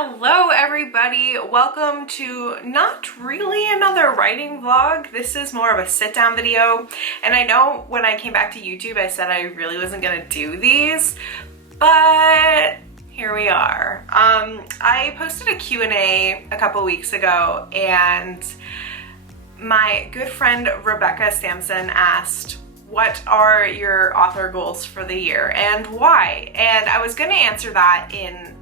Hello everybody, welcome to not really another writing vlog. This is more of a sit down video, and I know when I came back to YouTube I said I really wasn't gonna do these, but here we are. I posted a Q&A a couple weeks ago, and my good friend Rebecca Sampson asked, what are your author goals for the year and why? And I was gonna answer that in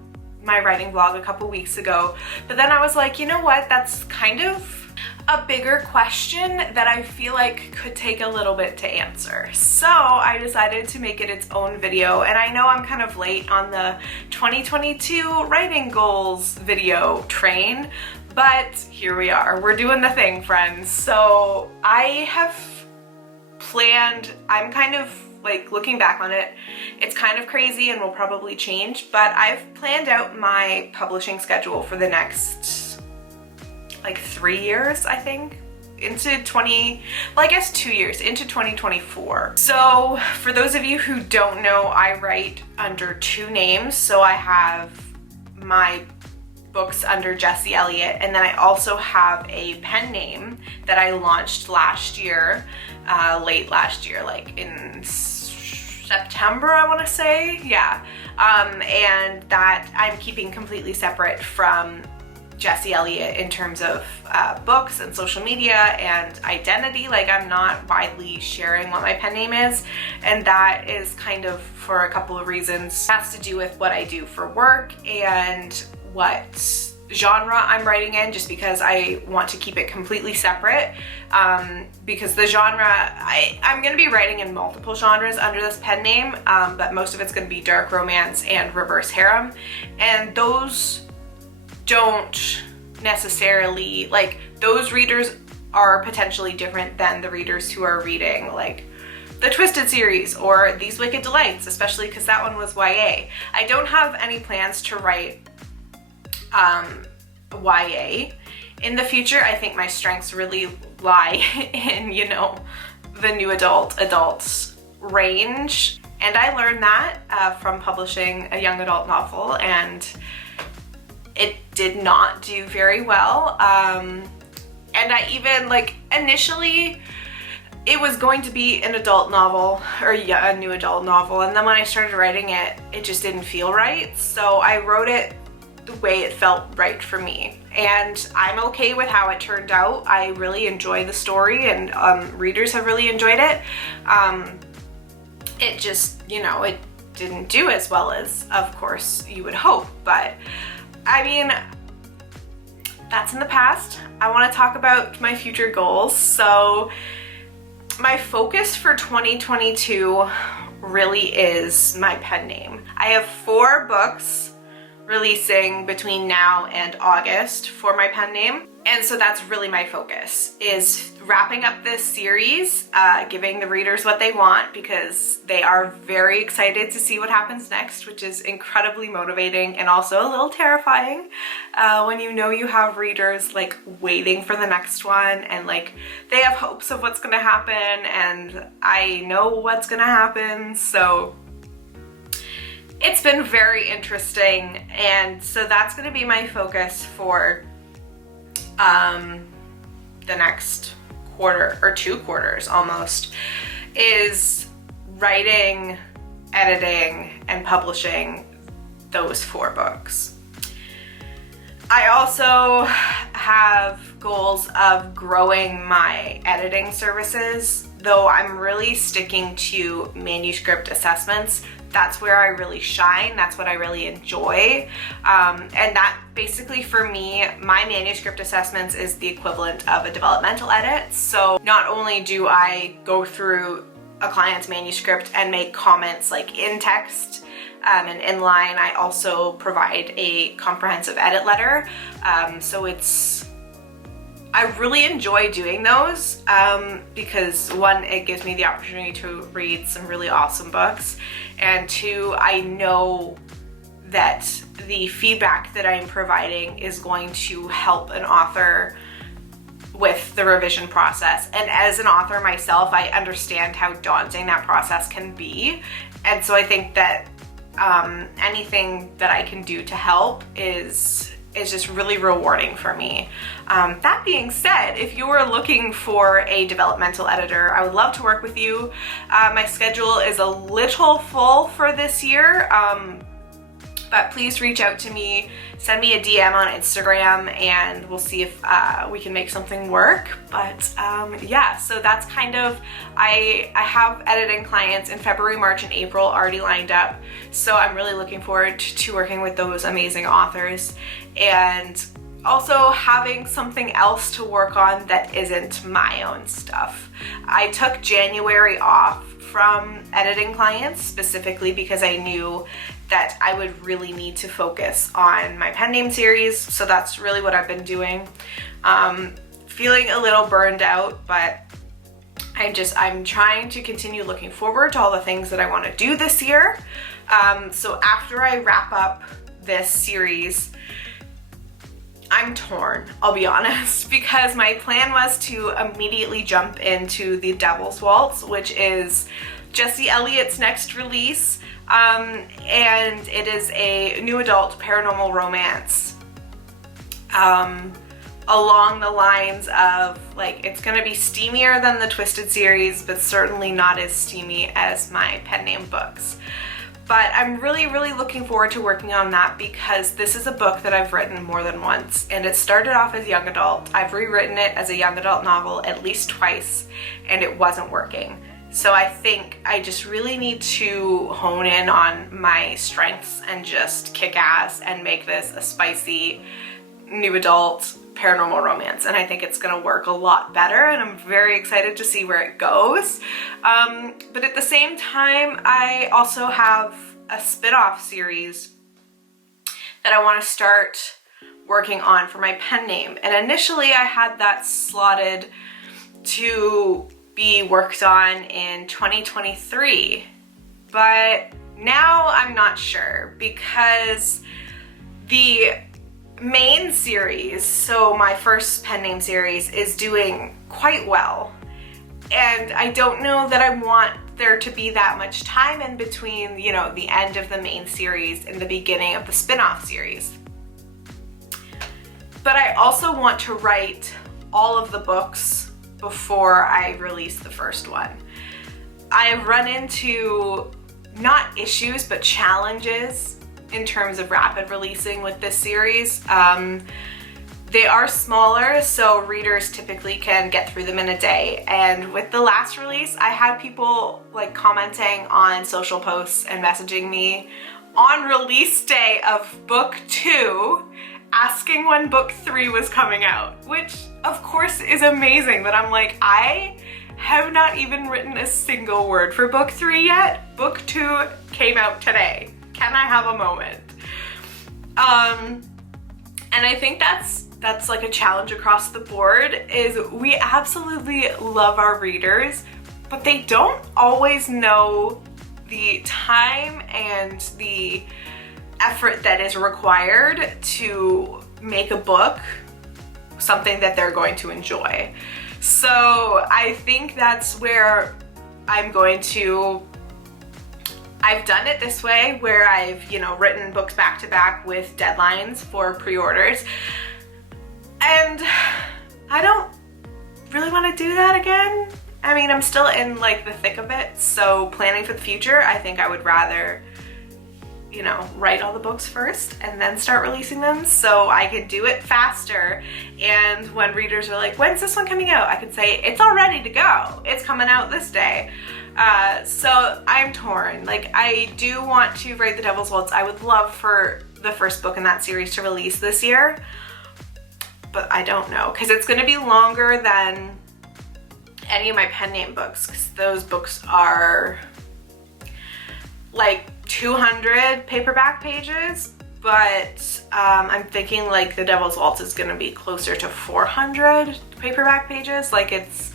my writing vlog a couple weeks ago, but then I was like, you know what, that's kind of a bigger question that I feel like could take a little bit to answer. So I decided to make it its own video, and I know I'm kind of late on the 2022 writing goals video train, but here we are. We're doing the thing, friends. So I have planned, I'm kind of like looking back on it, it's kind of crazy and will probably change, but I've planned out my publishing schedule for the next like 3 years, I think, into 2 years, into 2024. So for those of you who don't know, I write under two names. So I have my books under Jessie Elliott, and then I also have a pen name that I launched last year, late last year, like in September, I want to say, yeah, and that I'm keeping completely separate from Jessie Elliott in terms of books and social media and identity. Like, I'm not widely sharing what my pen name is, and that is kind of for a couple of reasons. It has to do with what I do for work and what genre I'm writing in, just because I want to keep it completely separate, because the genre, I'm going to be writing in multiple genres under this pen name, but most of it's going to be dark romance and reverse harem, and those don't necessarily, like, those readers are potentially different than the readers who are reading like the Twisted series or These Wicked Delights, especially because that one was YA. I don't have any plans to write YA in the future. I think my strengths really lie in, you know, the new adults range, and I learned that from publishing a young adult novel, and it did not do very well, and I even, like, initially it was going to be an adult novel, or yeah, a new adult novel, and then when I started writing it, it just didn't feel right, so I wrote it the way it felt right for me, and I'm okay with how it turned out. I really enjoy the story, and readers have really enjoyed it. It just, you know, it didn't do as well as, of course, you would hope, but I mean, that's in the past. I want to talk about my future goals. So my focus for 2022 really is my pen name. I have 4 books releasing between now and August for my pen name, and so that's really my focus, is wrapping up this series, giving the readers what they want, because they are very excited to see what happens next, which is incredibly motivating and also a little terrifying when you know you have readers like waiting for the next one, and like they have hopes of what's gonna happen, and I know what's gonna happen, so it's been very interesting. And so that's going to be my focus for the next quarter, or 2 quarters almost, is writing, editing, and publishing those 4 books. I also have goals of growing my editing services, though I'm really sticking to manuscript assessments. That's where I really shine, that's what I really enjoy, and that basically for me, my manuscript assessments is the equivalent of a developmental edit. So not only do I go through a client's manuscript and make comments like in text and inline, I also provide a comprehensive edit letter, so I really enjoy doing those, because 1, it gives me the opportunity to read some really awesome books, and 2, I know that the feedback that I'm providing is going to help an author with the revision process. And as an author myself, I understand how daunting that process can be, and so I think that anything that I can do to help is just really rewarding for me. That being said, if you're looking for a developmental editor, I would love to work with you. My schedule is a little full for this year, but please reach out to me, send me a DM on Instagram, and we'll see if we can make something work. But yeah, so that's kind of, I have editing clients in February, March, and April already lined up. So I'm really looking forward to working with those amazing authors, and also having something else to work on that isn't my own stuff. I took January off from editing clients specifically because I knew that I would really need to focus on my pen name series. So that's really what I've been doing. Feeling a little burned out, but I'm trying to continue looking forward to all the things that I want to do this year. So after I wrap up this series, I'm torn, I'll be honest, because my plan was to immediately jump into The Devil's Waltz, which is Jesse Elliott's next release. And it is a new adult paranormal romance, along the lines of, like, it's gonna be steamier than the Twisted series, but certainly not as steamy as my pen name books. But I'm really, really looking forward to working on that because this is a book that I've written more than once, and it started off as young adult. I've rewritten it as a young adult novel at least twice, and it wasn't working. So I think I just really need to hone in on my strengths and just kick ass and make this a spicy new adult paranormal romance. And I think it's gonna work a lot better, and I'm very excited to see where it goes. But at the same time, I also have a spin-off series that I wanna start working on for my pen name. And initially I had that slotted to be worked on in 2023, but now I'm not sure because the main series, so my first pen name series, is doing quite well, and I don't know that I want there to be that much time in between, you know, the end of the main series and the beginning of the spin-off series. But I also want to write all of the books before I release the first one. I've run into not issues but challenges in terms of rapid releasing with this series. They are smaller, so readers typically can get through them in a day. And with the last release, I had people like commenting on social posts and messaging me on release day of book 2 asking when book 3 was coming out, which of course is amazing, but I'm like, I have not even written a single word for book 3 yet. Book 2 came out today. Can I have a moment? And I think that's like a challenge across the board, is we absolutely love our readers, but they don't always know the time and the effort that is required to make a book something that they're going to enjoy. So I think that's where I've done it this way, where I've, you know, written books back to back with deadlines for pre-orders. And I don't really want to do that again. I mean, I'm still in like the thick of it, so planning for the future, I think I would rather, you know, write all the books first and then start releasing them so I could do it faster. And when readers are like, when's this one coming out? I could say, it's all ready to go. It's coming out this day. So I'm torn. Like, I do want to write The Devil's Waltz. I would love for the first book in that series to release this year, but I don't know, because it's going to be longer than any of my pen name books, because those books are like 200 paperback pages, but I'm thinking like The Devil's Waltz is going to be closer to 400 paperback pages. Like, it's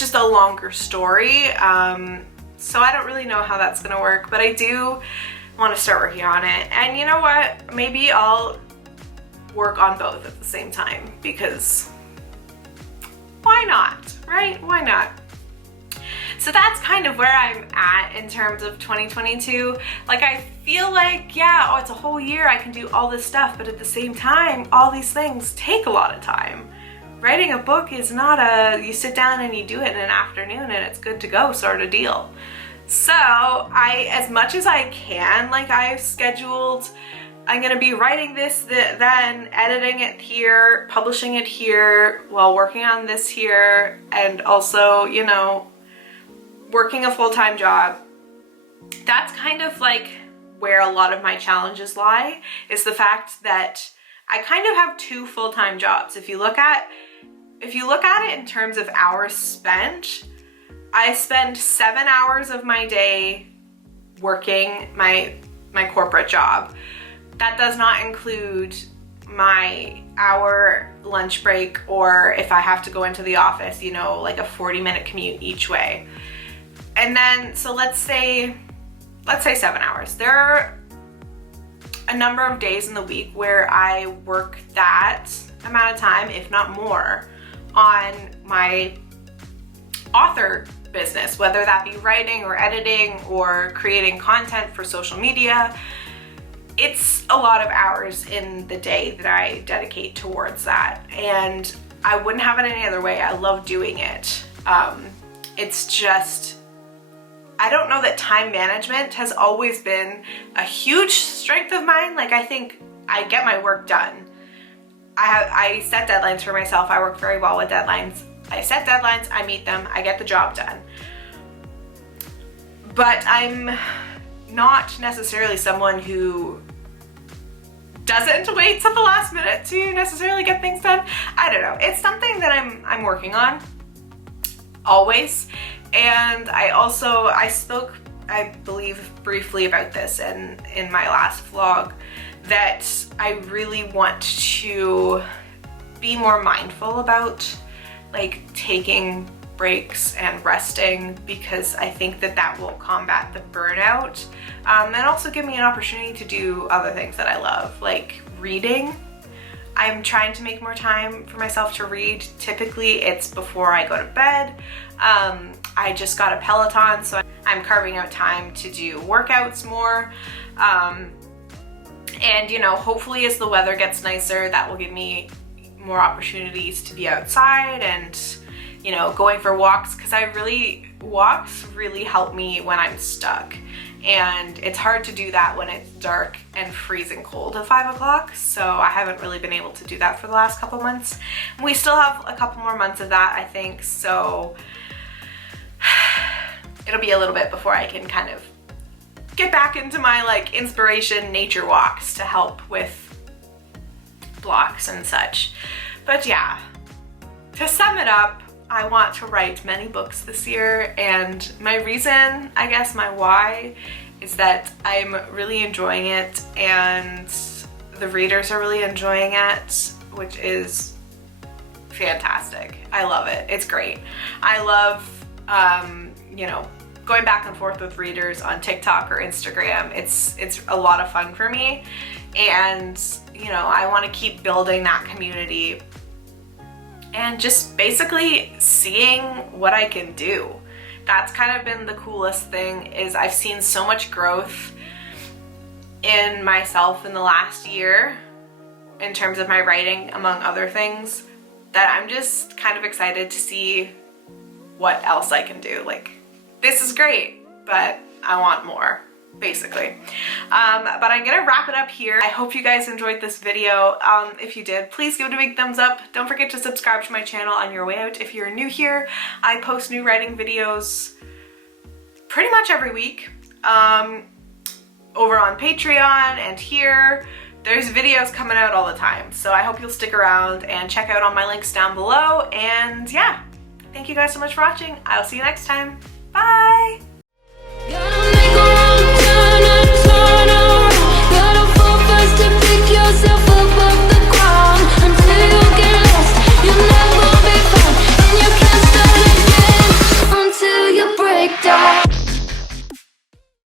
just a longer story, so I don't really know how that's gonna work, but I do want to start working on it. And you know what, maybe I'll work on both at the same time, because why not, right? Why not? So that's kind of where I'm at in terms of 2022. Like, I feel like, yeah, oh, it's a whole year, I can do all this stuff, but at the same time, all these things take a lot of time. Writing a book is not you sit down and you do it in an afternoon and it's good to go sort of deal. So as much as I can, like, I've scheduled, I'm gonna be writing this, then editing it here, publishing it here, while working on this here, and also, you know, working a full-time job. That's kind of like where a lot of my challenges lie, is the fact that I kind of have 2 full-time jobs. If you look at it in terms of hours spent, I spend 7 hours of my day working my corporate job. That does not include my hour lunch break, or if I have to go into the office, you know, like a 40-minute commute each way. And then, so let's say 7 hours. There are a number of days in the week where I work that amount of time, if not more, on my author business, whether that be writing or editing or creating content for social media. It's a lot of hours in the day that I dedicate towards that, and I wouldn't have it any other way. I love doing it. It's just, I don't know that time management has always been a huge strength of mine. Like, I think I get my work done. I set deadlines for myself. I work very well with deadlines. I set deadlines, I meet them, I get the job done. But I'm not necessarily someone who doesn't wait till the last minute to necessarily get things done. I don't know. It's something that I'm working on always. And I spoke, I believe, briefly about this in my last vlog, that I really want to be more mindful about, like, taking breaks and resting, because I think that will combat the burnout, and also give me an opportunity to do other things that I love, like reading. I'm trying to make more time for myself to read. Typically it's before I go to bed. I just got a Peloton, so I'm carving out time to do workouts more. And, you know, hopefully as the weather gets nicer, that will give me more opportunities to be outside and, you know, going for walks, because walks really help me when I'm stuck. And it's hard to do that when it's dark and freezing cold at 5 o'clock. So I haven't really been able to do that for the last couple months. We still have a couple more months of that, I think. So it'll be a little bit before I can kind of get back into my, like, inspiration nature walks to help with blocks and such. But yeah, to sum it up, I want to write many books this year, and my reason, I guess my why, is that I'm really enjoying it and the readers are really enjoying it, which is fantastic. I love it. It's great. I love, you know, going back and forth with readers on TikTok or Instagram. It's a lot of fun for me, and, you know, I want to keep building that community and just basically seeing what I can do. That's kind of been the coolest thing, is I've seen so much growth in myself in the last year in terms of my writing, among other things, that I'm just kind of excited to see what else I can do. Like, this is great, but I want more, basically. But I'm gonna wrap it up here. I hope you guys enjoyed this video. If you did, please give it a big thumbs up. Don't forget to subscribe to my channel on your way out. If you're new here, I post new writing videos pretty much every week. Over on Patreon and here. There's videos coming out all the time. So I hope you'll stick around and check out all my links down below. And yeah, thank you guys so much for watching. I'll see you next time. Bye!